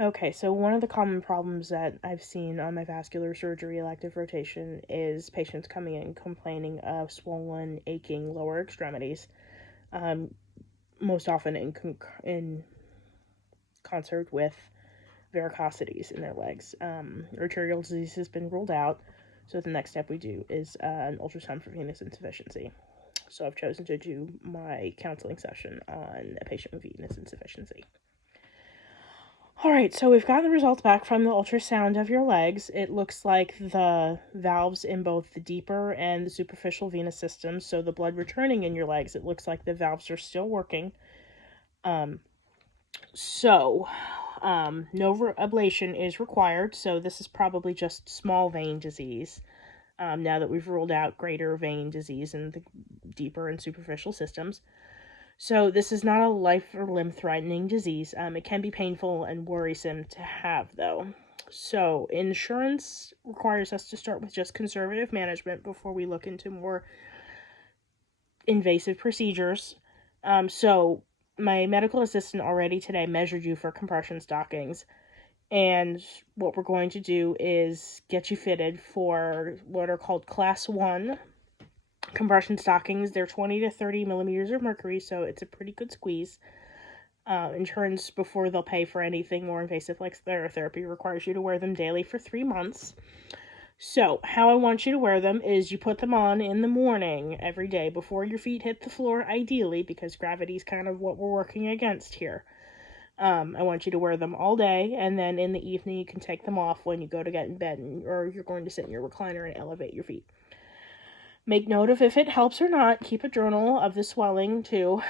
Okay, so one of the common problems that I've seen on my vascular surgery elective rotation is patients coming in complaining of swollen, aching lower extremities, um, most often in concert with varicosities in their legs. Arterial disease has been ruled out, so the next step we do is an ultrasound for venous insufficiency. So I've chosen to do my counseling session on a patient with venous insufficiency. All right, so we've gotten the results back from the ultrasound of your legs. It looks like the valves in both the deeper and the superficial venous systems, so the blood returning in your legs, it looks like the valves are still working. Um, so, no ablation is required, so this is probably just small vein disease. Now that we've ruled out greater vein disease in the deeper and superficial systems. So this is not a life or limb threatening disease. It can be painful and worrisome to have, though. So insurance requires us to start with just conservative management before we look into more invasive procedures. So my medical assistant already today measured you for compression stockings. And what we're going to do is get you fitted for what are called class 1 compression stockings. They're 20 to 30 millimeters of mercury, so it's a pretty good squeeze. Insurance, before they'll pay for anything more invasive like sclerotherapy, requires you to wear them daily for 3 months. So, how I want you to wear them is you put them on in the morning every day before your feet hit the floor, ideally, because gravity is kind of what we're working against here. I want you to wear them all day, and then in the evening you can take them off when you go to get in bed, or you're going to sit in your recliner and elevate your feet. Make note of if it helps or not. Keep a journal of the swelling, too.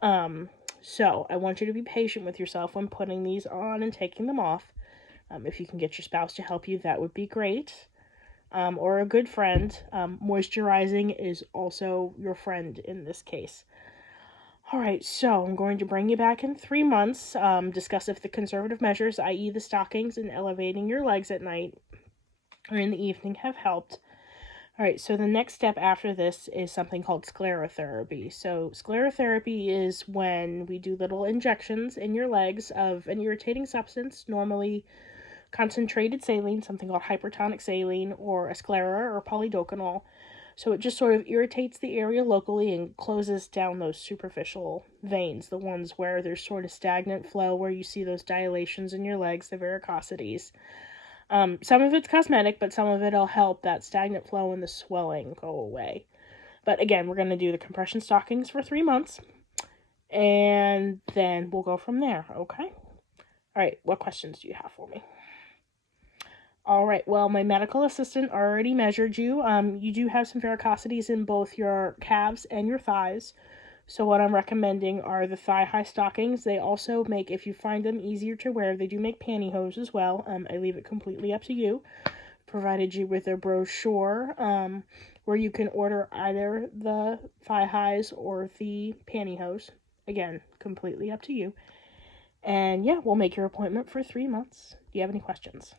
So, I want you to be patient with yourself when putting these on and taking them off. If you can get your spouse to help you, that would be great. Or a good friend. Moisturizing is also your friend in this case. Alright, so I'm going to bring you back in 3 months, discuss if the conservative measures, i.e. the stockings and elevating your legs at night or in the evening, have helped. Alright, so the next step after this is something called sclerotherapy. So sclerotherapy is when we do little injections in your legs of an irritating substance, normally concentrated saline, something called hypertonic saline, or a sclera or polydocanol. So it just sort of irritates the area locally and closes down those superficial veins, the ones where there's sort of stagnant flow, where you see those dilations in your legs, the varicosities. Some of it's cosmetic, but some of it'll help that stagnant flow and the swelling go away. But again, we're going to do the compression stockings for 3 months, and then we'll go from there, okay? All right, what questions do you have for me? All right, well, my medical assistant already measured you. You do have some varicosities in both your calves and your thighs. So what I'm recommending are the thigh-high stockings. They also make, if you find them easier to wear, they do make pantyhose as well. I leave it completely up to you. Provided you with a brochure where you can order either the thigh-highs or the pantyhose. Again, completely up to you. And yeah, we'll make your appointment for 3 months. Do you have any questions?